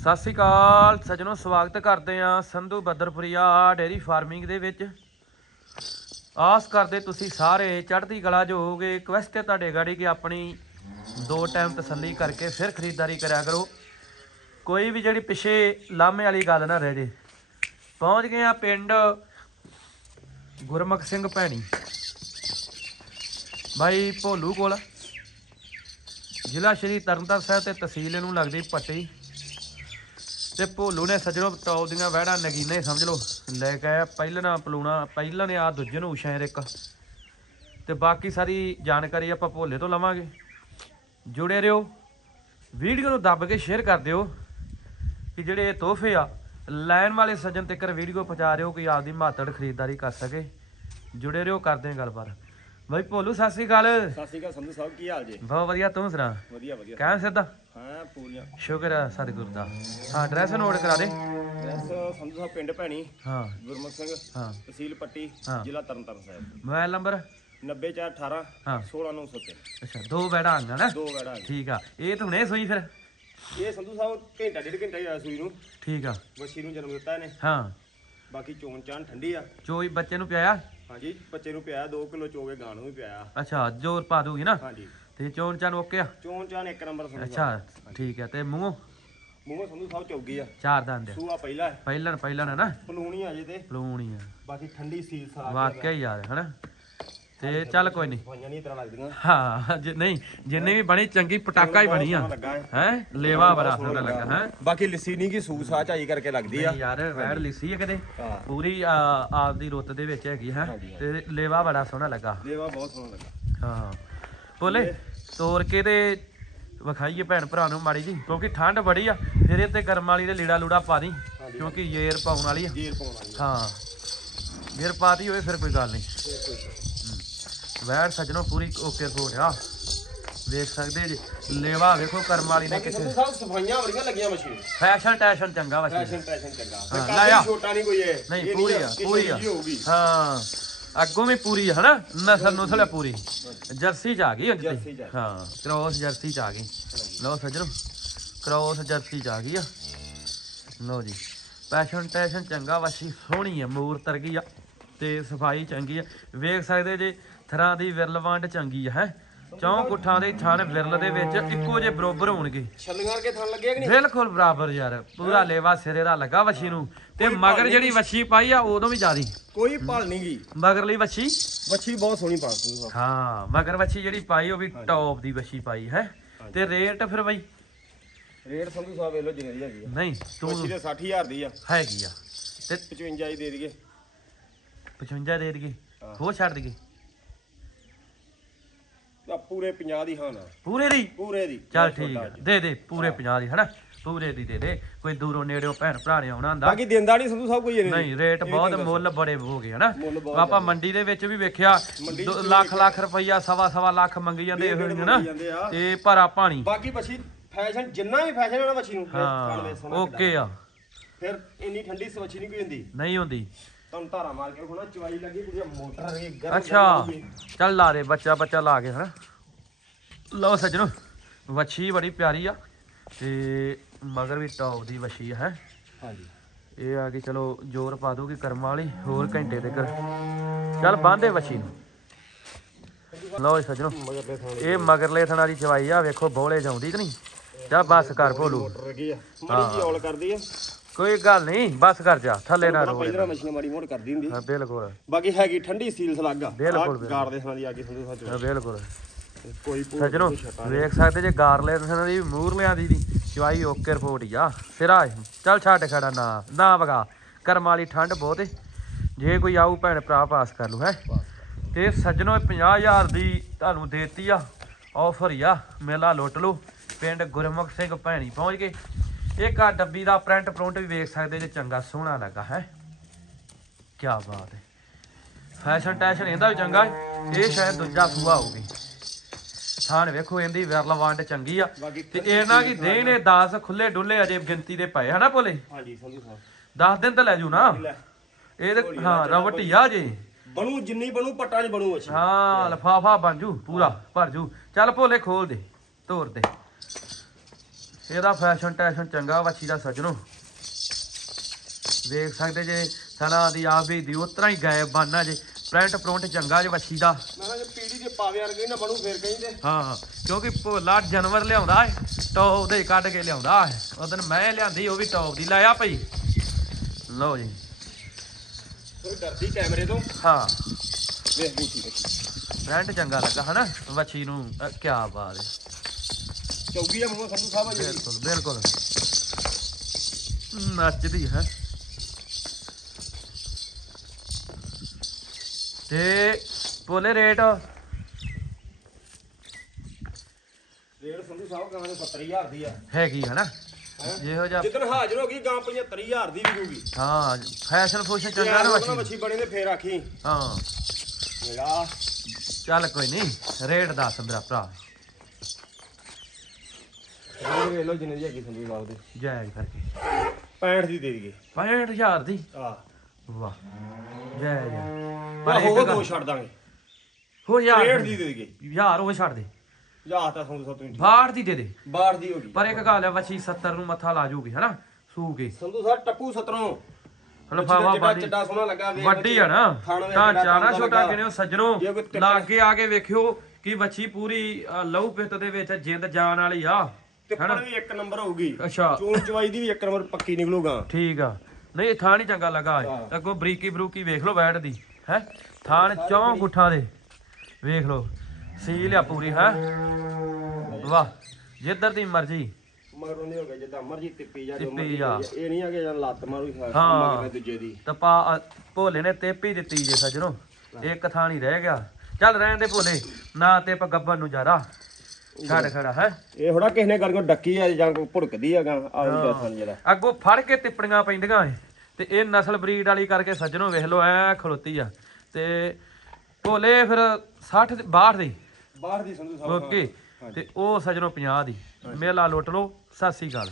ਸਤਿ ਸ਼੍ਰੀ ਅਕਾਲ ਸੱਜਣੋ, ਸਵਾਗਤ ਕਰਦੇ ਆ ਸੰਧੂ ਬੱਦਰਪੁਰੀਆ ਡੇਰੀ ਫਾਰਮਿੰਗ ਦੇ ਵਿੱਚ। ਆਸ ਕਰਦੇ ਤੁਸੀਂ ਸਾਰੇ ਚੜ੍ਹਦੀ ਕਲਾ ਜੋ ਹੋਗੇ ਰਿਕਵੈਸਟ ਹੈ ਤੁਹਾਡੇ ਗਾੜੀ ਕਿ ਆਪਣੀ ਦੋ ਟਾਈਮ ਤਸੱਲੀ ਕਰਕੇ ਫਿਰ ਖਰੀਦਦਾਰੀ ਕਰਿਆ ਕਰੋ। ਕੋਈ ਵੀ ਜਿਹੜੀ ਪਿਛੇ ਲਾਮੇ ਵਾਲੀ ਗੱਲ ਨਾ ਰਹਿ ਜੇ। ਪਹੁੰਚ ਗਏ ਆ ਪਿੰਡ ਗੁਰਮੁਖ ਸਿੰਘ ਭੈਣੀ। ਭਾਈ ਭੋਲੂ ਕੋਲ। ਜ਼ਿਲ੍ਹਾ ਸ਼੍ਰੀ ਤਰਨਤਾਰਨ ਸਾਹਿਬ ਤੇ ਤਹਿਸੀਲ ਨੂੰ ਲੱਗਦੀ ਪੱਟੀ। ਤੇ ਭੋਲੂ ਨੇ ਸੱਜਣੋ ਟੌਪ ਦੀਆਂ ਵਹਿੜਾਂ ਨਗੀਨੇ ਸਮਝ ਲਓ। ਲੈ ਕੇ ਆਇਆ ਪਹਿਲਾਂ ਪਲੂਣਾ, ਪਹਿਲਾਂ ਨੇ ਆ ਦੂਜੇ ਨੂੰ ਸ਼ਹਿਰ ਇੱਕ। ਤੇ ਬਾਕੀ ਸਾਰੀ ਜਾਣਕਾਰੀ ਆਪਾਂ ਭੋਲੇ ਤੋਂ ਲਵਾਂਗੇ। ਜੁੜੇ ਰਹੋ। ਵੀਡੀਓ ਨੂੰ ਦੱਬ ਕੇ ਸ਼ੇਅਰ ਕਰ ਦਿਓ ਕਿ ਜਿਹੜੇ ਇਹ ਤੋਹਫੇ ਆ, ਲੈਣ ਵਾਲੇ ਸੱਜਣ ਤੱਕ ਵੀਡੀਓ ਪਹੁੰਚਾ ਰਹੇ ਹੋ ਕਿ ਆਪਦੀ ਮਾਤੜ ਖਰੀਦਦਾਰੀ ਕਰ ਸਕੇ। ਜੁੜੇ ਰਹੋ, ਕਰਦੇ ਹਾਂ ਗੱਲਬਾਤ। ਬਾਈ ਭੋਲੂ ਸਤਿ ਸ੍ਰੀ ਅਕਾਲ। ਸਤਿ ਸ਼੍ਰੀ ਅਕਾਲ ਸੰਧੂ ਸਾਹਿਬ ਕੀ ਹਾਲ ਜੀ? ਬਹੁਤ ਵਧੀਆ ਤੂੰ ਸੁਣਾ? ਵਧੀਆ ਵਧੀਆ। ਕਹਿ ਸਿੱਧਾ ਹਾਂ ਪੂਰੀਆਂ। ਸ਼ੁਕਰ ਹੈ ਸਤਿਗੁਰ ਦਾ। ਹਾਂ ਐਡਰੈਸ ਨੋਟ ਕਰਾ ਦੇ। ਬਸ ਸੰਧੂ ਸਾਹਿਬ ਪਿੰਡ ਭੈਣੀ ਹਾਂ। ਗੁਰਮੁਖ ਸਿੰਘ ਹਾਂ। ਤਹਿਸੀਲ ਪੱਟੀ ਹਾਂ। ਜ਼ਿਲ੍ਹਾ ਤਰਨਤਾਰਨ ਸਾਹਿਬ। Mobile number? 90418 ਹਾਂ। 16970 ਅੱਛਾ ਦੋ ਬੈੜਾ ਆਂਗਾ ਨਾ? ਦੋ ਗੜਾ ਠੀਕ ਆ। ਇਹ ਤਾਂ ਹੁਣੇ ਸੋਈ ਫਿਰ? ਇਹ ਸੰਧੂ ਸਾਹਿਬ ਘੰਟਾ ਡੇਢ ਘੰਟਾ ਹੀ ਹੋਇਆ ਸੂਈ ਨੂੰ। ਠੀਕ ਆ। ਬੱਚੀ ਨੂੰ ਜਨਮ ਦਿੱਤਾ ਇਹਨੇ। ਹਾਂ। ਬਾਕੀ ਚੋਣ ਚਾਣ ਠੰਡੀ ਆ। ਚੋਈ ਬੱਚੇ ਨੂੰ ਪਿਆਇਆ? ਹਾਂਜੀ ਬੱਚੇ ਨੂੰ ਪਿਆ 2 ਕਿਲੋ ਚੋਗੇ ਗਾਂ ਨੂੰ ਵੀ ਪਿਆ। ਅੱਛਾ ਜੋਰ ਪਾ ਦੂਗੀ ਨਾ? ਹਾਂਜੀ। ਤੇ ਚੋਣ ਚਾਨ ਓਕੇ ਆ ਚੋਣ ਚਾਣ ਇੱਕ ਨੰਬਰ ਸੰਧੂ ਅੱਛਾ ਠੀਕ ਹੈ ਤੇ ਮੂੰਹ? ਮੂੰਹ ਸੰਧੂ ਸਾਹਿਬ ਚੌਗੀ ਆ। ਚਾਰ ਦੰਦ। ਸੂਆ ਪਹਿਲਾ। ਪਹਿਲਣ ਹੈ ਨਾ? ਪਲੂਣੀ ਆ ਜੇ ਤੇ। ਪਲੂਣੀ ਆ। ਬਾਕੀ ਠੰਡੀ ਸੀਲ ਸਾਰਾ ਵਾਕਿਆ ਹੀ ਯਾਰ ਹਨਾ? ਤੇ ਚੱਲ ਕੋਈ ਨਹੀਂ। ਸਫਾਈਆਂ ਨਹੀਂ ਤਰ੍ਹਾਂ ਲੱਗਦੀਆਂ। ਹਾਂ ਜੇ- ਨਹੀਂ ਜਿੰਨੇ ਵੀ ਬਣੀ ਚੰਗੀ ਪਟਾਕਾ ਹੀ ਬਣੀ ਆ ਹੈ। ਲੇਵਾ ਬੜਾ ਸੋਹਣਾ ਲੱਗਾ ਹੈ? ਬਾਕੀ ਲੱਸੀ ਨਹੀਂ ਕੀ ਸੂ ਸਾਹ ਚਾਈ ਕਰਕੇ ਲੱਗਦੀ ਆ। ਯਾਰ ਵੈੜ ਲਿਸੀ ਹੈ ਹਾਂ। ਪੂਰੀ ਆ, ਆਪਦੀ ਰੁੱਤ ਦੇ ਵਿੱਚ ਹੈਗੀ ਹੈ? ਤੇ ਲੇਵਾ ਬੜਾ ਸੋਹਣਾ ਲੱਗਾ। ਦੇਵਾ ਬਹੁਤ ਸੋਹਣਾ ਲੱਗਾ। ਹਾਂ। ਬੋਲੇ ਤੋਰ ਕੇ ਤੇ ਵਿਖਾਈਏ ਭੈਣ ਭਰਾ ਨੂੰ ਮਾੜੀ ਜੀ ਕਿਉਂਕਿ ਠੰਡ ਬੜੀ ਆ। ਫਿਰ ਇਹ ਤੇ ਗਰਮ ਵਾਲੀ ਦੇ ਲੀੜਾ ਲੂੜਾ ਪਾ ਦੀ। ਕਿਉਂਕਿ ਯੇਰ ਪਾਉਣ ਵਾਲੀ ਆ। ਜੀਰ ਪਾਉਣ ਵਾਲੀ ਆ। ਹਾਂ। ਫਿਰ ਪਾਤੀ ਹੋਵੇ ਫਿਰ ਕੋਈ ਗੱਲ ਨਹੀਂ। ਤੇ ਵੈੜ ਸੱਜਣੋ ਪੂਰੀ ਓਕੇ ਰਿਪੋਰਟ ਆ ਵੇਖ ਸਕਦੇ ਜੀ। ਲੇਵਾ ਵੇਖੋ ਕਰਮ ਵਾਲੀ ਨੇ ਬਾਕੀ ਕਿੱਥੇ। ਸਫਾਈਆਂ ਬੜੀਆਂ ਲੱਗੀਆਂ ਮਸ਼ੀਨ। ਫੈਸ਼ਨ ਟੈਸ਼ਨ ਚੰਗਾ ਵਾ। ਫੈਸ਼ਨ ਫੈਸ਼ਨ ਚੰਗਾ। ਹਾਂ, ਤੇ ਲਾਇਆ। ਕਾਫੀ ਛੋਟਾ ਨਹੀਂ ਕੋਈ ਇਹ। ਨਹੀਂ ਪੂਰੀ ਆ ਪੂਰੀ ਆ। ਹਾਂ ਅੱਗੋਂ ਵੀ ਪੂਰੀ ਆ ਹਨਾ? ਨਸਲ ਨੁਸਲ ਆ ਪੂਰੀ। ਜਰਸੀ ਚ ਆ ਗਈ ਅੱਜ ਜਰਸੀ ਤੇ ਚ ਆ ਗਈ। ਹਾਂ ਕ੍ਰੋਸ ਜਰਸੀ ਚ ਆ ਗਈ। ਲਓ ਸੱਜਣੋ ਕ੍ਰੋਸ ਜਰਸੀ ਚ ਆ ਗਈ ਆ। ਲਓ ਜੀ। ਪੈਸ਼ਨ ਟੈਸ਼ਨ ਚੰਗਾ ਵਸ਼ੀ ਸੋਹਣੀ ਆ ਮੂਰ ਤਰਗੀ ਆ। ਤੇ ਸਫ਼ਾਈ ਚੰਗੀ ਆ। ਵੇਖ ਸਕਦੇ ਜੇ ਥਰਾਂ ਦੀ ਵਿਰਲ ਵੰਡ ਚੰਗੀ ਆ ਹੈ। ਚੌਂ ਕੁੱਠਾਂ ਦੇ ਥਣ ਵਿਰਲ ਦੇ ਵਿੱਚ ਇੱਕੋ ਜੇ ਬਰੋਬਰ ਹੋਣਗੇ। ਛੱਲੀਆਂ ਕਰਕੇ ਥਣ ਲੱਗਿਆ ਕਿ ਨਹੀਂ? ਬਿਲਕੁਲ ਬਰਾਬਰ ਯਾਰ ਪੂਰਾ ਲੇਵਾ ਸਿਰੇ ਦਾ ਲੱਗਾ ਵਸ਼ੀ ਨੂੰ। ਤੇ ਮਗਰ ਜਿਹੜੀ ਵਸ਼ੀ ਪਾਈ ਆ ਉਦੋਂ ਵੀ ਜ਼ਿਆਦੀ। ਕੋਈ ਭਲ ਨਹੀਂ ਗਈ। ਮਗਰਲੀ ਵਸ਼ੀ ਬੱਚੀ ਬਹੁਤ ਸੋਹਣੀ ਪਾ ਸੰਧੂ ਸਾਹਿਬ ਹਾਂ ਮਗਰ ਵਸ਼ੀ ਜਿਹੜੀ ਪਾਈ ਉਹ ਵੀ ਟੌਪ ਦੀ ਵਸ਼ੀ ਪਾਈ ਹੈ। ਤੇ ਰੇਟ ਫਿਰ ਬਈ? ਰੇਟ ਸੰਧੂ ਸਾਹਿਬ ਵੇਲੋ ਜਿੰਨੇ ਦੀ ਹੈਗੀ ਆ। ਨਹੀਂ ਤੂੰ ਬੱਚੀ ਦੇ 60000 ਦੀ ਆ। ਹੈਗੀ ਆ। ਤੇ 55 ਹੀ ਦੇ ਦਈਏ। 55 ਦੇ ਦਈਏ। ਹਾਂ। ਹੋਰ ਛੱਡ ਦਈਏ। ਤਾਂ ਪੂਰੇ 50 ਦੀ ਹਾਂ ਨਾ। ਪੂਰੇ ਦੀ? ਪੂਰੇ ਦੀ। ਚੱਲ ਠੀਕ ਆ। ਦੇ ਦੇ ਪੂਰੇ 50 ਦੀ ਹਨਾ? ਪੂਰੇ ਦੀ ਦੇ ਦੇ। ਕੋਈ ਦੂਰੋਂ ਨੇੜਿਓਂ ਭੈਣ ਭਰਾ ਨੇ ਆਉਣਾ ਹੁੰਦਾ। ਬਾਕੀ ਦਿੰਦਾ ਨਹੀਂ ਸੰਧੂ ਸਾਹਿਬ ਕੋਈ ਇਹ ਨਹੀਂ ਰੇਟ ਬਹੁਤ ਮੁੱਲ ਬੜੇ ਹੋ ਗਏ ਹਨਾ? ਆਪਾਂ ਮੰਡੀ ਦੇ ਵਿੱਚ ਵੀ ਵੇਖਿਆ ਲੱਖ ਲੱਖ ਰੁਪਈਆ ਸਵਾ ਸਵਾ ਲੱਖ ਮੰਗੀ ਜਾਂਦੇ ਡੇਢ ਹਨਾ। ਤੇ ਭਰਾ ਪਾਣੀ। ਬਾਕੀ ਬੱਚੀ ਫੈਸ਼ਨ ਜਿੰਨਾ ਵੀ ਫੈਸ਼ਨ ਹੈ ਨਾ ਬੱਚੀ ਨੂੰ ਹਾਂ ਓਕੇ ਆ। ਫਿਰ ਇੰਨੀ ਠੰਡੀ ਸਵੱਛੀ ਨਹੀਂ ਕੋਈ ਹੁੰਦੀ। ਨਹੀਂ ਹੁੰਦੀ। ਤੁਹਾਨੂੰ ਧਾਰਾ ਮਾਰ ਕੇ ਹੋਣਾ ਚਵਾਈ ਲੱਗੀ ਕੁਝ ਮੋਟਰ ਅੱਛਾ। ਚੱਲ ਲਾ ਦੇ ਬੱਚਾ ਬੱਚਾ ਲਾ ਕੇ ਹਨਾ? ਲਓ ਸੱਜਣੋ ਵੱਛੀ ਬੜੀ ਪਿਆਰੀ ਆ ਤੇ ਮਗਰ ਵੀ ਟੌਪ ਦੀ ਵੱਛੀ ਹੈ? ਹਾਂਜੀ। ਇਹ ਆ ਕਿ ਚਲੋ ਜ਼ੋਰ ਪਾ ਦੂਗੀ ਕਰਮ ਵਾਲੀ ਹੋਰ ਘੰਟੇ ਤੱਕ। ਚੱਲ ਬਾਂਦੇ ਵੱਛੀ ਨੂੰ। ਲਓ ਸੱਜਣੋ ਇਹ ਮਗਰਲੇ ਥਣਾ ਦੀ ਚਵਾਈ ਆ ਵੇਖੋ ਬੋਲੇ ਜਾਉਂਦੀ ਕਿ ਨਹੀਂ? ਜਾ ਬਸ ਕਰ ਭੋਲੂ। ਮੋਟਰ ਰਹੀ ਆ। ਮਾੜੀ ਜੀ ਔਲ ਕਰਦੀ ਆ। ਕੋਈ ਗੱਲ ਨਹੀਂ ਬਸ ਕਰ ਜਾ ਥੱਲੇ ਨਾ ਰੋ। ਪਹਿਲਾਂ ਮਸ਼ੀਨ ਮਾੜੀ ਮੋੜ ਕਰਦੀ ਹੁੰਦੀ। ਹਾਂ ਬਿਲਕੁਲ। ਬਾਕੀ ਹੈਗੀ ਠੰਡੀ ਸੀਲ ਸਲਾਗਾ ਬਿਲਕੁਲ। ਗਾਰ ਦੇ ਥਾਂ ਦੀ ਆ ਕੇ ਸਾਹਿਬ ਹਾਂ, ਬਿਲਕੁਲ। ਕੋਈ ਸੱਜਣੋ ਵੇਖ ਸਕਦੇ ਜੇ ਗਾਰਲੇ ਥਣਾ ਦੀ ਮੂਰਲਿਆਂ ਦੀ ਦੀ ਚਵਾਈ ਓਕੇ ਰਿਪੋਰਟ ਹੀ ਆ। ਸਿਰਾ। ਚੱਲ ਛੱਡ ਖੜਾ ਨਾ ਨਾ ਵਗਾ। ਕਰਮ ਵਾਲੀ ਠੰਡ ਬਹੁਤ ਏ। ਜੇ ਕੋਈ ਆਊ ਭੈਣ ਭਰਾ ਪਾਸ ਕਰ ਲੂ ਹੈ। ਤੇ ਸੱਜਣੋ ਇਹ 50000 ਦੀ ਤੁਹਾਨੂੰ ਦੇਤੀ ਆ। ਆਫਰ ਆ। ਮੇਲਾ ਲੁੱਟ ਲਓ ਪਿੰਡ ਗੁਰਮੁਖ ਸਿੰਘ ਭੈਣੀ ਪਹੁੰਚ ਗਏ। ਇੱਕ ਆ ਡੱਬੀ ਦਾ ਪ੍ਰਿੰਟ ਪ੍ਰਿੰਟ ਵੀ ਵੇਖ ਸਕਦੇ ਜੇ ਚੰਗਾ ਸੋਹਣਾ ਲੱਗਾ ਹੈ। ਕੀ ਬਾਤ ਹੈ ਫੈਸ਼ਨ ਟੈਸ਼ਨ ਇਹਦਾ ਵੀ ਚੰਗਾ। ਇਹ ਸ਼ਾਇਦ ਦੂਜਾ ਸੂਆ ਹੋਊਗੀ। ਥਾਣ ਵੇਖੋ ਇਹਦੀ ਵਿਰਲ ਵੰਡ ਚੰਗੀ ਆ। ਤੇ ਇਹਨਾਂ ਕੀ ਦੇ ਨੇ 10 ਖੁੱਲੇ ਡੁੱਲੇ ਅਜੇ ਗਿਣਤੀ ਦੇ ਪਏ ਹਨਾ ਭੋਲੇ? ਹਾਂਜੀ ਸੰਧੂ ਸਾਹਿਬ 10 ਦਿਨ ਤਾਂ ਲੈ ਜੂ ਨਾ। ਇਹ ਤੇ ਹਾਂ ਰਵਟੀ ਆ ਜੇ। ਬਣੂ ਜਿੰਨੀ ਬਣੂ ਪੱਟਾਂ 'ਚ ਬਣੂ ਅੱਛੀ ਹਾਂ ਲਫਾਫਾ ਬਣ ਜੂ ਪੂਰਾ ਭਰ ਜੂ। ਚੱਲ ਭੋਲੇ ਖੋਲ ਦੇ ਤੋਰ ਦੇ। ਇਹਦਾ ਫੈਸ਼ਨ ਟੈਸ਼ਨ ਚੰਗਾ ਵੱਛੀ ਦਾ ਸੱਜਣੋ। ਵੇਖ ਸਕਦੇ ਜੇ ਸਨਾ ਦੀ ਆਪ ਵੀ ਦੀ ਉਤਰਾ ਹੀ ਗਾਇਬ ਬਾਨਾ ਜੇ। ਪ੍ਰਿੰਟ ਪ੍ਰਿੰਟ ਚੰਗਾ ਜੇ ਵੱਛੀ ਦਾ। ਮੈਂ ਕਿਹਾ ਜੇ ਪੀੜੀ ਦੇ ਪਾਵੇ ਵਰਗੇ ਨਾ ਬਣੂ ਫੇਰ ਕਹਿੰਦੇ ਹਾਂ ਹਾਂ। ਕਿਉਂਕਿ ਭੋਲਾ ਜਾਨਵਰ ਲਿਆਉਂਦਾ ਹੈ ਟੌਪ ਦੇ ਕੱਢ ਕੇ ਲਿਆਉਂਦਾ ਹੈ। ਉਹ ਦਿਨ ਮੈਂ ਲਿਆਂਦੀ ਉਹ ਵੀ ਟੌਪ ਦੀ ਲਾਇਆ ਭਈ ਲਓ ਜੀ। ਕੋਈ ਡਰਦੀ ਕੈਮਰੇ ਤੋਂ। ਹਾਂ। ਵੇਖ ਬੂਟੀ ਪ੍ਰਿੰਟ ਚੰਗਾ ਲੱਗਾ ਹਨਾ? ਵੱਛੀ ਨੂੰ ਕੀ ਬਾਤ ਹੈ। ਚੌਗੀ ਆ ਮੂੰਹ ਸੰਧੂ ਸਾਹਿਬ ਜੀ। ਬਿਲਕੁਲ ਬਿਲਕੁਲ। ਨੱਚਦੀ ਹੈ। ਤੇ ਬੋਲੇ ਰੇਟ। ਰੇਟ ਸੰਧੂ ਸਾਹਿਬ ਗਾਂ ਦੇ 70000 ਦੀ ਆ। ਹੈਗੀ ਹਨਾ? ਜਿਹੋ ਜਿਹਾ ਜਿੱਦਣ ਹਾਜ਼ਰ ਹੋ ਗਈ ਗਾਂ 75000 ਦੀ ਵਿਕੂਗੀ। ਹਾਂ ਫੈਸ਼ਨ ਫੂਸ਼ਨ ਚੰਗਾ ਨਾ ਵੱਛੀ। ਮੱਛੀ ਬਣੇ ਤੇ ਫੇਰ ਆਖੀ। ਹਾਂ। ਮੇਰਾ। ਚੱਲ ਕੋਈ ਨਹੀਂ ਰੇਟ ਦੱਸ ਮੇਰਾ ਭਰਾ। ਰੇਟ ਵੇਖ ਲਓ ਜਿੰਨੇ ਦੀ ਹੈਗੀ ਸੰਧੂ ਸਾਹਿਬ ਦੀ। ਜਾਇਜ਼ ਕਰਕੇ। 65 ਦੀ ਦੇ ਦਈਏ। 65000 ਦੀ? ਆ ਵਾਹ। ਜਾਇਜ਼ ਪਰ ਪਰ ਹੋਰ ਇੱਕ ਦੋ ਗੱਲ ਛੱਡ ਦਾਂਗੇ। ਹੋ ਯਾਰ ਰੇਟ ਦੀ ਦੇ ਦਈਏ। ਯਾਰ ਉਹ ਛੱਡ ਦੇ। ਜਾ ਤਾਂ ਸੰਧੂ ਸਾਹਿਬ ਤੁਸੀਂ ਬਾਹਰ ਦੀ ਦੇ ਦੇ। ਬਾਹਰ ਦੀ ਹੋ ਗਈ। ਪਰ ਇੱਕ ਗੱਲ ਹੈ ਵੱਛੀ 70 ਨੂੰ ਮੱਥਾ ਲਾ ਜੂਗੀ ਹਨਾ? ਸੂ ਕੇ। ਸੰਧੂ ਸਾਹਿਬ ਟੱਪੂ 17 ਲਫਾਵਾ ਜਿਹੜਾ ਬਾਦੀ ਸੋਹਣਾ ਲੱਗਾ ਵੇਖ ਵੱਡੀ ਆ ਨਾ। ਵੇਖ ਤਾਂ ਕਿੰਨਾ ਛੋਟਾ ਲੱਗਾ। ਕਿਨੇ ਸੱਜਣੋ। ਜੇ ਕੋਈ ਲਾਗੇ ਆ ਕੇ ਵੇਖਿਓ ਕਿ ਵੱਛੀ ਪੂਰੀ ਅ, ਲਹੂ ਪਿੱਤ ਦੇ ਵਿੱਚ ਜਿੰਦ ਜਾਨ ਵਾਲੀ ਆ। ਤੇ ਹਨਾ? ਪਰ ਵੀ ਇੱਕ ਨੰਬਰ ਹੋਊਗੀ। ਅੱਛਾ। ਚੂਣ ਚਵਾਈ ਦੀ ਵੀ ਇੱਕ ਨੰਬਰ ਪੱਕੀ ਨਿਕਲੂਗਾ। ਠੀਕ ਆ। ਨਹੀਂ ਥਾਂ ਨਹੀਂ ਚੰਗਾ ਲੱਗਾ ਹਾਂ। ਅੱਗੋਂ ਬਰੀਕੀ ਬਰੂਕੀ ਵੇਖ ਲਓ ਬੈਠ ਦੀ ਹੈ? ਥਾਣ ਚੌਂ ਗੁੱਠਾਂ ਦੇ। ਵੇਖ ਲਓ ਸੀਲ ਆ ਪੂਰੀ ਹੈ? ਵਾਹ ਜਿੱਧਰ ਦੀ ਮਰਜ਼ੀ। ਮਗਰੋਂ ਨਹੀਂ ਹੋ ਗਿਆ ਜਿੱਦਾਂ ਮਰਜ਼ੀ ਟਿੱਪੀ ਜਾ ਜੋ ਮਰਜ਼ੀ। ਇਹ ਨਹੀਂ ਆ ਕਿ ਜਾਂ ਲੱਤ ਮਾਰੂ ਹਾਂ। ਦੂਜੇ ਦੀ। ਤਪਾ ਭੋਲੇ ਨੇ ਤੇਪੀ ਦਿੱਤੀ ਜੇ ਸੱਜਣੋ। ਇੱਕ ਥਾਂ ਨਹੀਂ ਰਹਿ ਗਿਆ। ਚੱਲ ਰਹਿਣ ਦੇ ਭੋਲੇ ਨਾ ਤੇ ਗੱਬਨ ਨੂੰ ਜਾਰਾ। ਛੱਡ ਖੜਾ ਹੈ? ਇਹ ਥੋੜਾ ਕਿਸੇ ਨੇ ਗੱਲ ਕੋ ਡੱਕੀ ਆ ਜਾਂ ਕੋਈ ਭੁੜਕਦੀ ਆ ਗਾ ਆਉਂ ਦਾ ਥਣ ਜਿਹੜਾ। ਅੱਗੋਂ ਫੜ ਕੇ ਤਿੱਪੜੀਆਂ ਪੈਂਦੀਆਂ ਏ ਤੇ ਇਹ ਨਸਲ ਬਰੀਡ ਵਾਲੀ ਕਰਕੇ ਸੱਜਣੋ ਵੇਖ ਲਓ ਐ ਖਲੋਤੀ ਆ। ਤੇ ਭੋਲੇ ਫਿਰ 60 ਦੇ 62 ਦੀ? ਬਾਹਰ ਦੀ ਸੰਧੂ ਸਾਹਿਬ ਓਕੇ ਤੇ ਉਹ ਸੱਜਣੋ 50 ਦੀ। ਮੇਲਾ ਲੁੱਟ ਲਓ ਸਤਿ ਸ੍ਰੀ ਅਕਾਲ।